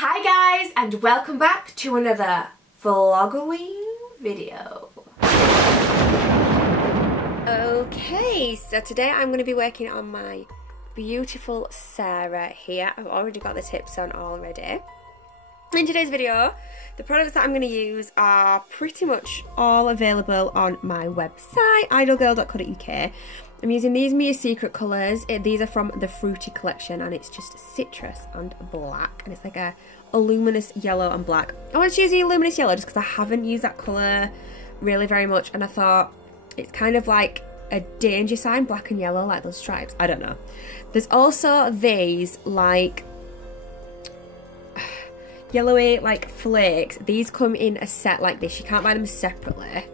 Hi guys, and welcome back to another VLOGOWEEN video. Okay, so today I'm going to be working on my beautiful Sarah here. I've already got the tips on already. In today's video, the products that I'm going to use are pretty much all available on my website, IdleGirl.co.uk. I'm using these Mia Secret colours. These are from the Fruity collection and it's just citrus and black. And it's like a luminous yellow and black. I wanted to use the luminous yellow just because I haven't used that colour really very much. And I thought it's kind of like a danger sign, black and yellow, like those stripes. I don't know. There's also these like yellowy like flakes. These come in a set like this. You can't buy them separately.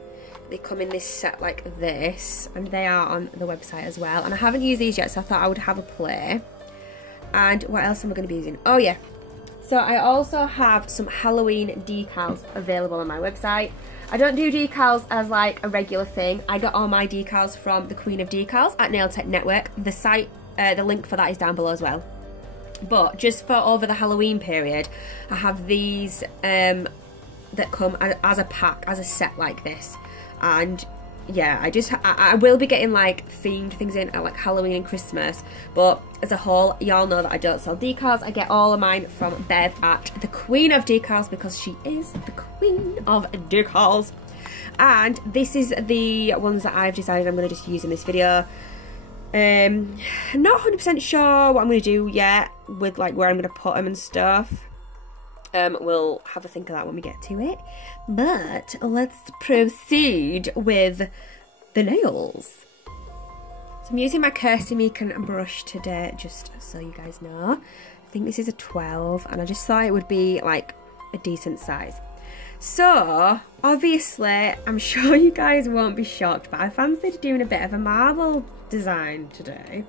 They come in this set like this, and they are on the website as well. And I haven't used these yet, so I thought I would have a play. And what else am I going to be using? Oh yeah, so I also have some Halloween decals available on my website. I don't do decals as like a regular thing. I got all my decals from the Queen of Decals at Nail Tech Network. The site, the link for that is down below as well. But just for over the Halloween period, I have these that come as a pack, as a set like this. And yeah, I will be getting like themed things in at like Halloween and Christmas, but as a whole, y'all know that I don't sell decals. I get all of mine from Bev at the Queen of Decals because she is the Queen of Decals. And this is the ones that I've decided I'm going to just use in this video. Not 100% sure what I'm going to do yet with like where I'm going to put them and stuff. We'll have a think of that when we get to it. But let's proceed with the nails. So I'm using my Kirsty Meakin brush today, just so you guys know. I think this is a 12, and I just thought it would be like a decent size. So, obviously, I'm sure you guys won't be shocked, but I fancied doing a bit of a marble design today.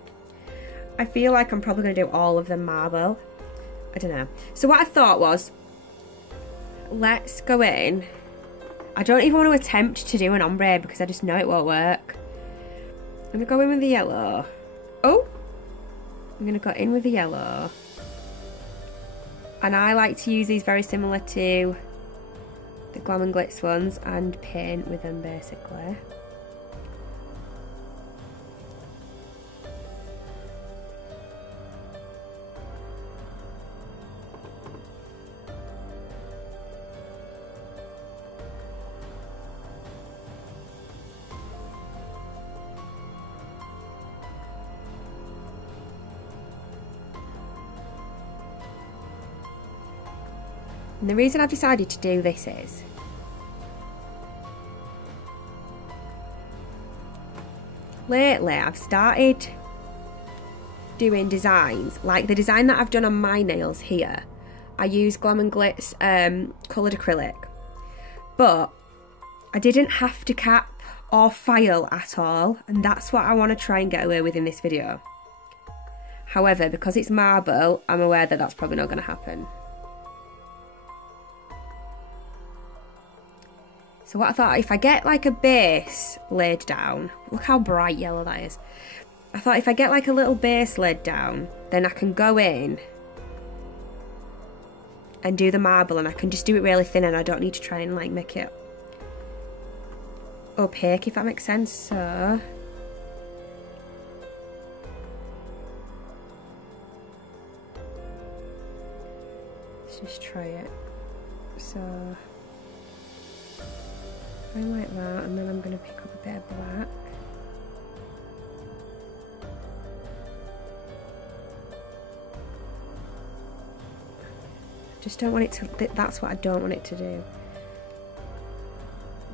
I feel like I'm probably going to do all of them marble. I don't know. So what I thought was, let's go in. I don't even want to attempt to do an ombre because I just know it won't work. I'm going to go in with the yellow. Oh! I'm going to go in with the yellow. And I like to use these very similar to the Glam and Glitz ones and paint with them basically. And the reason I've decided to do this is lately I've started doing designs like the design that I've done on my nails here. I use Glam and Glitz coloured acrylic, but I didn't have to cap or file at all, and that's what I want to try and get away with in this video. However, because it's marble, I'm aware that that's probably not going to happen. So what I thought, if I get like a base laid down, look how bright yellow that is. I thought if I get like a little base laid down, then I can go in and do the marble, and I can just do it really thin, and I don't need to try and like make it opaque, if that makes sense. So let's just try it. So going like that, and then I'm going to pick up a bit of black. Just don't want it to, that's what I don't want it to do.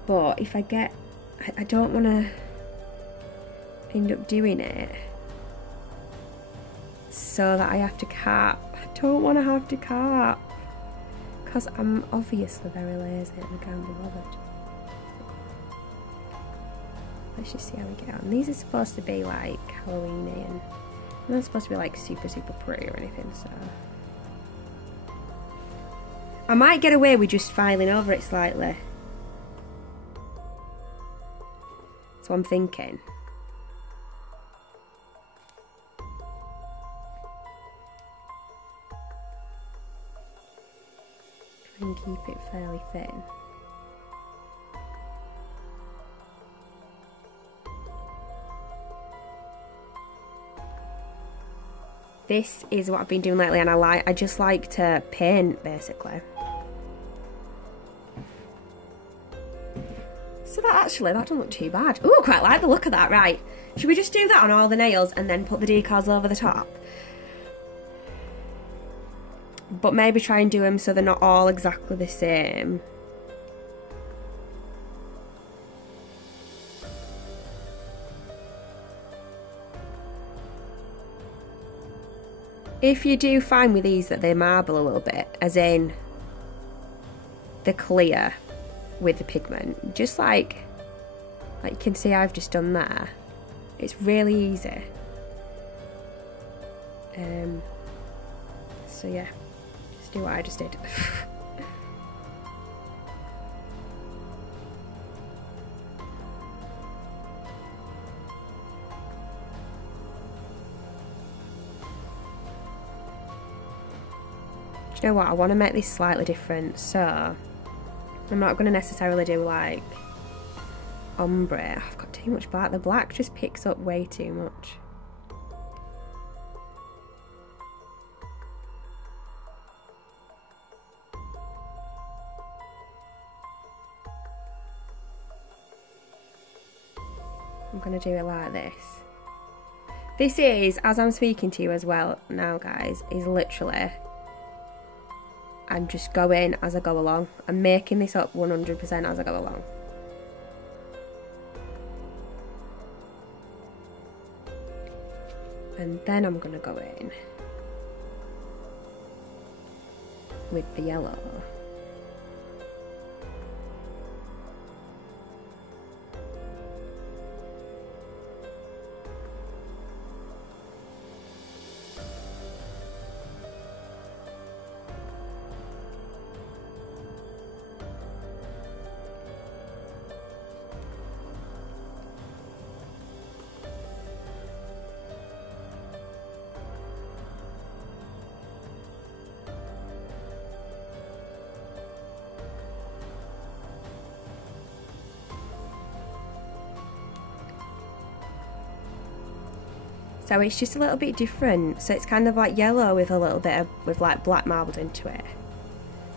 But if I get, I don't want to end up doing it so that I have to cap. I don't want to have to cap because I'm obviously very lazy and I can't be bothered. Let's just see how we get on. These are supposed to be like Halloween-y, and they're not supposed to be like super pretty or anything, so I might get away with just filing over it slightly. So I'm thinking. and keep it fairly thin. This is what I've been doing lately, and I just like to paint basically. So that doesn't look too bad. Ooh, I quite like the look of that. Right, should we just do that on all the nails and then put the decals over the top? But maybe try and do them so they're not all exactly the same. If you do find with these that they marble a little bit, as in the clear with the pigment, just like you can see I've just done there, it's really easy. So yeah, just do what I just did. You know what, I want to make this slightly different, so I'm not going to necessarily do like ombre. I've got too much black. The black just picks up way too much. I'm going to do it like this. This is, as I'm speaking to you as well now guys, is literally, I'm just going as I go along. I'm making this up 100% as I go along. And then I'm going to go in with the yellow. So it's just a little bit different. So it's kind of like yellow with a little bit of, with like black marbled into it.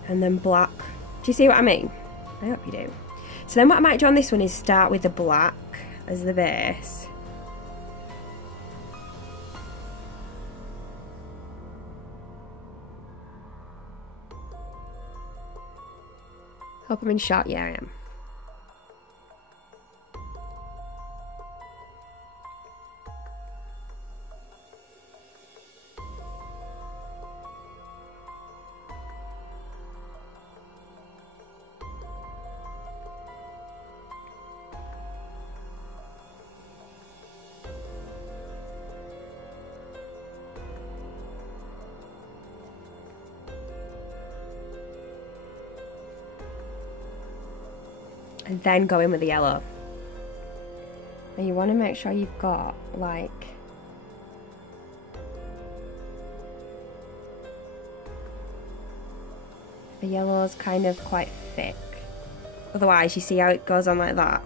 And then black. Do you see what I mean? I hope you do. So then what I might do on this one is start with the black as the base. Hope I'm in shot. Yeah, I am. And then go in with the yellow. And you want to make sure you've got like the yellow's kind of quite thick. Otherwise you see how it goes on like that.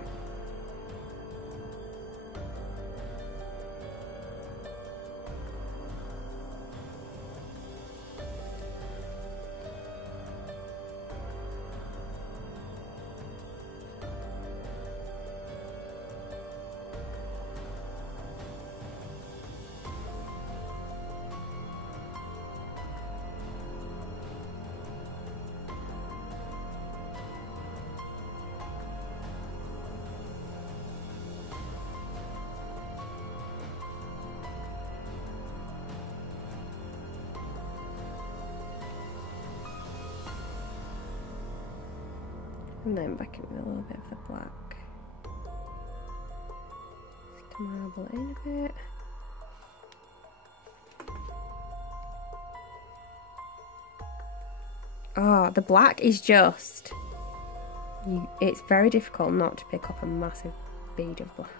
And then back in with a little bit of the black. Just to marble it in a bit. Oh, the black is just... it's very difficult not to pick up a massive bead of black.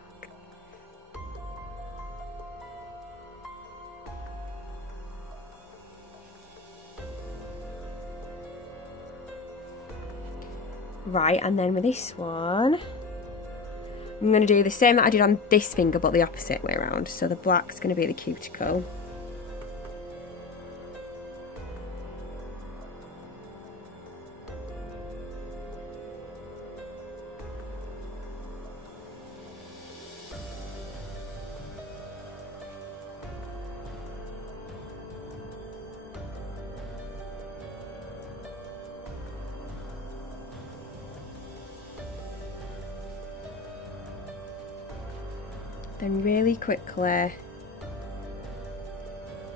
Right, and then with this one, I'm going to do the same that I did on this finger, but the opposite way around. So the black's going to be the cuticle. Then really quickly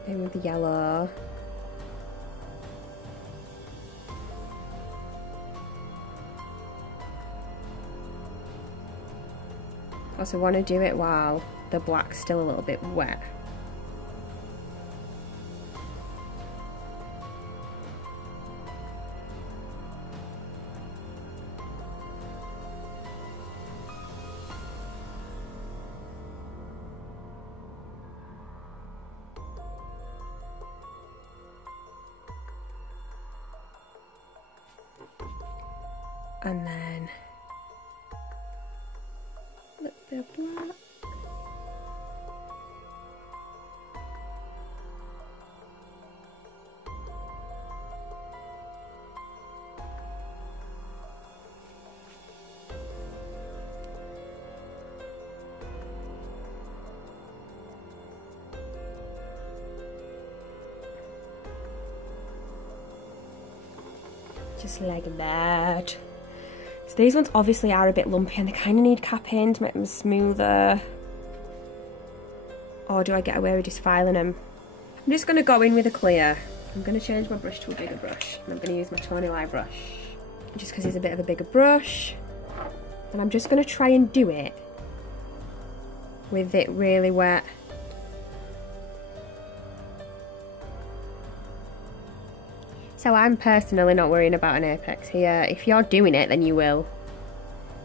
in with the yellow. Also want to do it while the black's still a little bit wet. And then flip the black. Just like that. So these ones obviously are a bit lumpy and they kind of need capping to make them smoother. Or do I get away with just filing them? I'm just going to go in with a clear. I'm going to change my brush to a bigger brush. And I'm going to use my Tony Lie brush. Just because it's a bit of a bigger brush. And I'm just going to try and do it with it really wet. So I'm personally not worrying about an apex here. If you're doing it, then you will.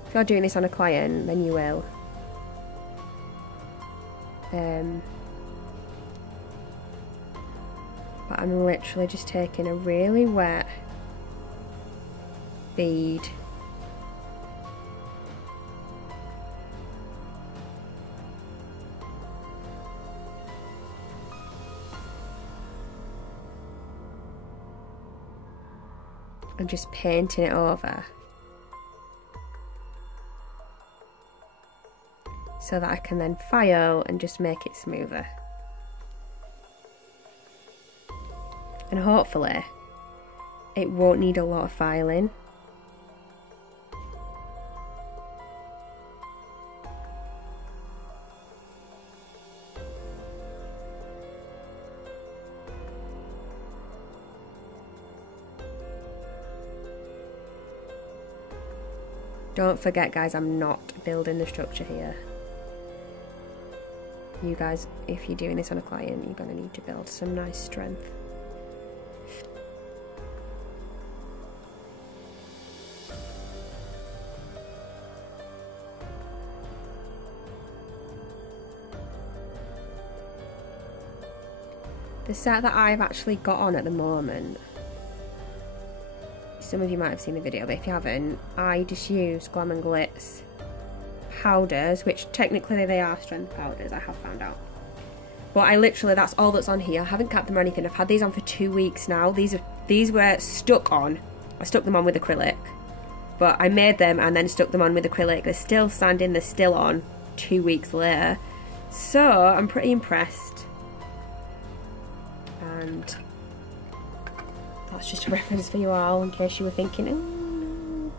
If you're doing this on a client, then you will. But I'm literally just taking a really wet bead. And just painting it over so that I can then file and just make it smoother. And hopefully it won't need a lot of filing. Don't forget, guys, I'm not building the structure here. You guys, if you're doing this on a client, you're going to need to build some nice strength. The set that I've actually got on at the moment, some of you might have seen the video, but if you haven't, I just use Glam and Glitz powders, which technically they are strength powders, I have found out. But I literally, that's all that's on here. I haven't capped them or anything. I've had these on for 2 weeks now. These were stuck on. I stuck them on with acrylic. But I made them and then stuck them on with acrylic. They're still standing, they're still on 2 weeks later. So I'm pretty impressed. And that's just a reference for you all in case you were thinking, oh no.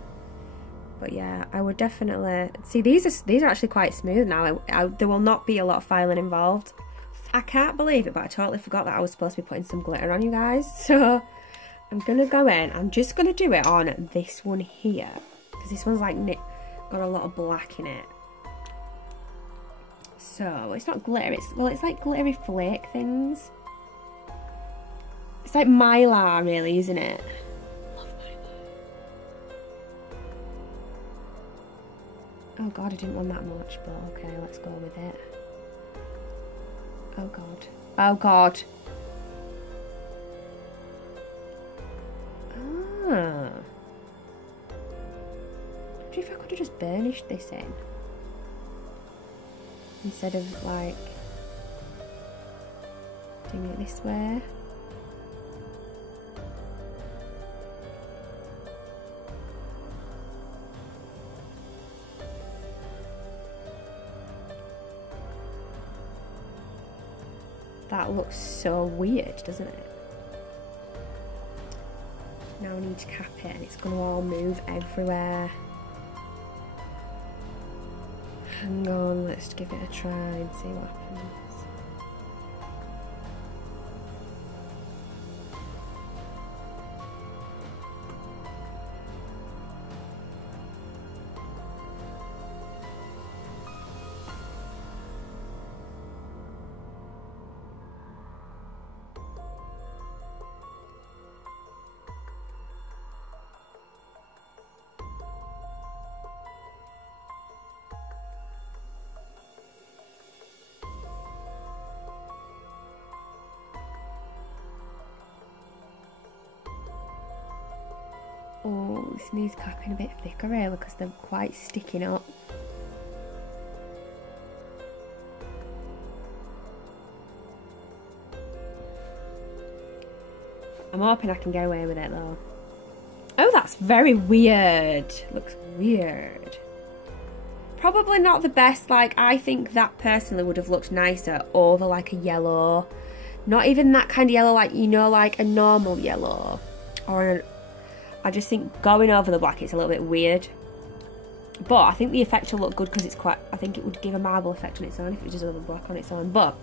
But yeah, I would definitely see these are actually quite smooth now. There will not be a lot of filing involved. I can't believe it, but I totally forgot that I was supposed to be putting some glitter on, you guys. So I'm gonna go in. I'm just gonna do it on this one here because this one's like got a lot of black in it. So it's not glitter. It's like glittery flake things. It's like mylar, really, isn't it? Love mylar. Oh god, I didn't want that much, but okay, let's go with it. Oh god. Oh god. Ah. wonder if I could have just burnished this in instead of like doing it this way. That looks so weird, doesn't it? Now I need to cap it and it's going to all move everywhere. Hang on, let's give it a try and see what happens. Oh, this needs capping a bit thicker really because they're quite sticking up. I'm hoping I can get away with it though. Oh, that's very weird. Looks weird. Probably not the best. Like, I think that personally would have looked nicer over like a yellow. Not even that kind of yellow, like, you know, like a normal yellow. Or I just think going over the black, it's a little bit weird. But I think the effect will look good because it's quite, I think it would give a marble effect on its own if it was just over black on its own. But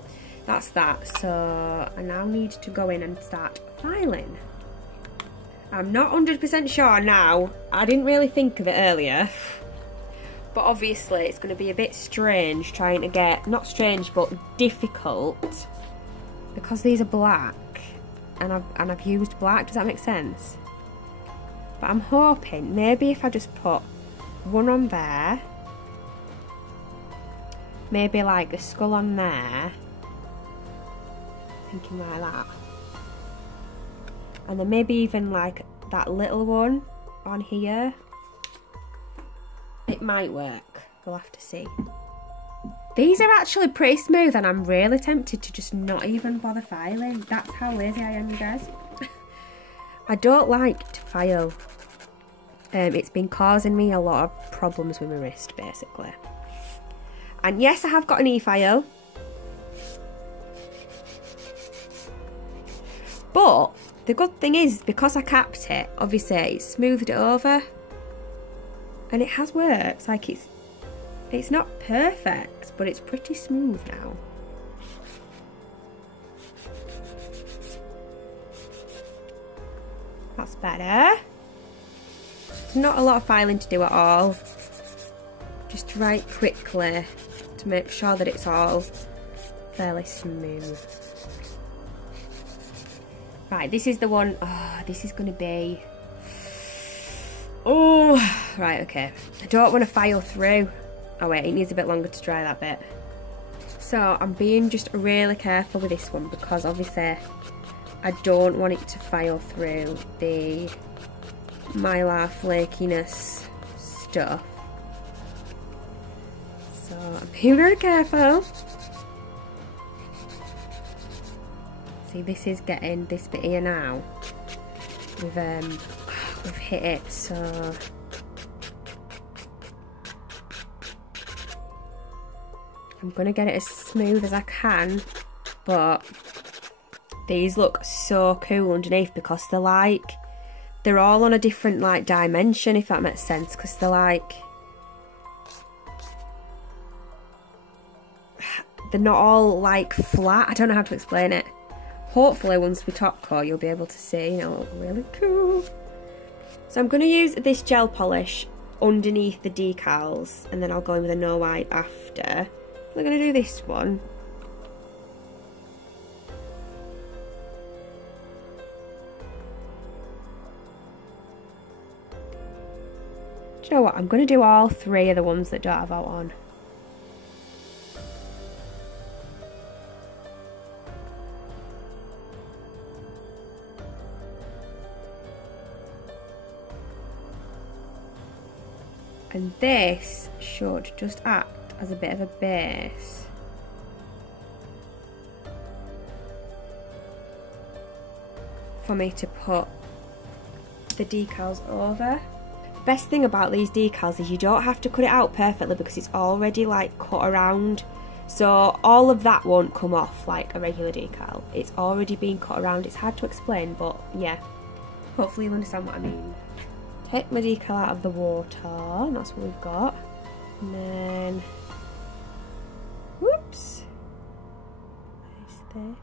that's that. So I now need to go in and start filing. I'm not 100% sure now. I didn't really think of it earlier. But obviously it's going to be a bit strange trying to get, not strange, but difficult. Because these are black. And I've used black. Does that make sense? But I'm hoping maybe if I just put one on there, maybe like the skull on there, thinking like that, and then maybe even like that little one on here, it might work. We'll have to see. These are actually pretty smooth and I'm really tempted to just not even bother filing. That's how lazy I am, you guys. I don't like to file. It's been causing me a lot of problems with my wrist, basically. And yes, I have got an e-file. But the good thing is, because I capped it, obviously it smoothed it over. And it has worked. Like, it's not perfect, but it's pretty smooth now. That's better. Not a lot of filing to do at all. Just write quickly to make sure that it's all fairly smooth. Right, this is the one. Oh, this is going to be. Oh, right, okay. I don't want to file through. Oh wait, it needs a bit longer to dry, that bit. So I'm being just really careful with this one because obviously I don't want it to file through the mylar flakiness stuff. So I'm being very careful. See, this is getting this bit here now. We've hit it, so I'm gonna get it as smooth as I can, but these look so cool underneath because they're all on a different like dimension, if that makes sense, because they're not all like flat. I don't know how to explain it. Hopefully once we top coat you'll be able to see, you know, really cool. So I'm going to use this gel polish underneath the decals and then I'll go in with a no wipe after. We're going to do this one. Do you know what? I'm going to do all three of the ones that don't have out on. and this should just act as a bit of a base. For me to put the decals over. The best thing about these decals is you don't have to cut it out perfectly because it's already like cut around. So all of that won't come off like a regular decal. It's already been cut around. It's hard to explain, but yeah. Hopefully you understand what I mean. Take my decal out of the water, and that's what we've got. And then, whoops. Place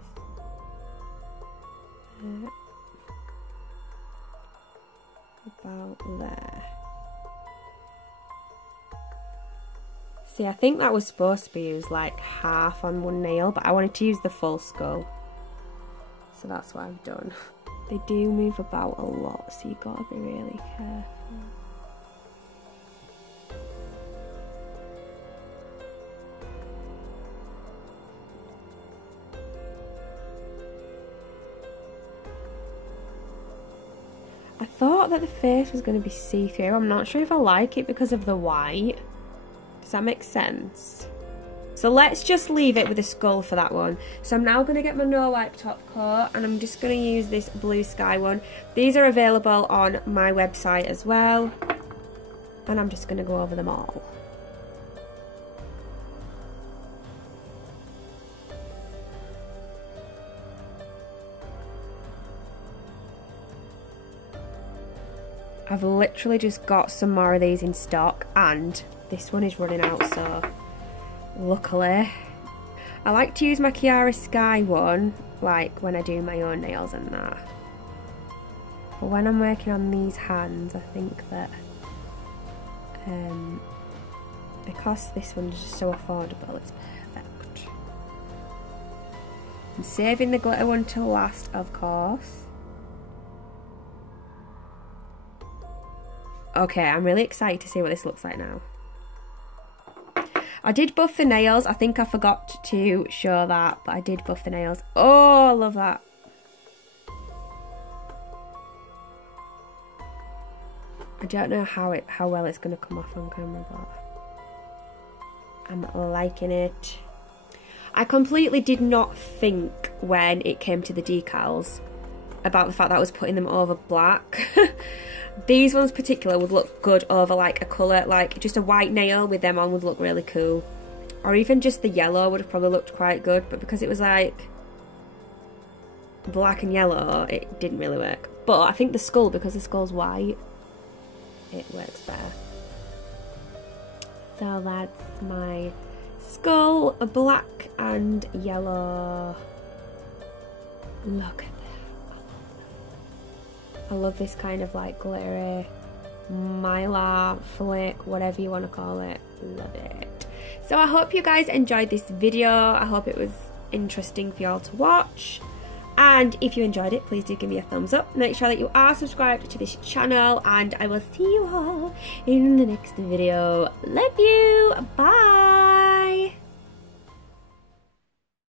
this. About there. See, I think that was supposed to be used like half on one nail, but I wanted to use the full skull. So that's what I've done. They do move about a lot, so you've got to be really careful. I thought that the face was going to be see-through. I'm not sure if I like it because of the white. Does that make sense? So let's just leave it with a skull for that one. So I'm now going to get my no wipe top coat, and I'm just going to use this blue sky one. These are available on my website as well, and I'm just going to go over them all. I've literally just got some more of these in stock, and this one is running out, so luckily. I like to use my Chiara Sky one like when I do my own nails and that, but when I'm working on these hands I think that because this one is just so affordable, it's perfect. I'm saving the glitter one till last, of course. Okay, I'm really excited to see what this looks like now. I did buff the nails. I think I forgot to show that, but I did buff the nails. Oh, I love that. I don't know how well it's going to come off on camera, but I'm liking it. I completely did not think when it came to the decals about the fact that I was putting them over black. These ones particular would look good over like a colour, like just a white nail with them on would look really cool. Or even just the yellow would have probably looked quite good, but because it was like black and yellow, it didn't really work. But I think the skull, because the skull's white, it works better. So that's my skull, black and yellow. Look at that. I love this kind of like glittery mylar flake, whatever you want to call it. Love it. So I hope you guys enjoyed this video. I hope it was interesting for y'all to watch, and if you enjoyed it, please do give me a thumbs up. Make sure that you are subscribed to this channel, and I will see you all in the next video. Love you. Bye.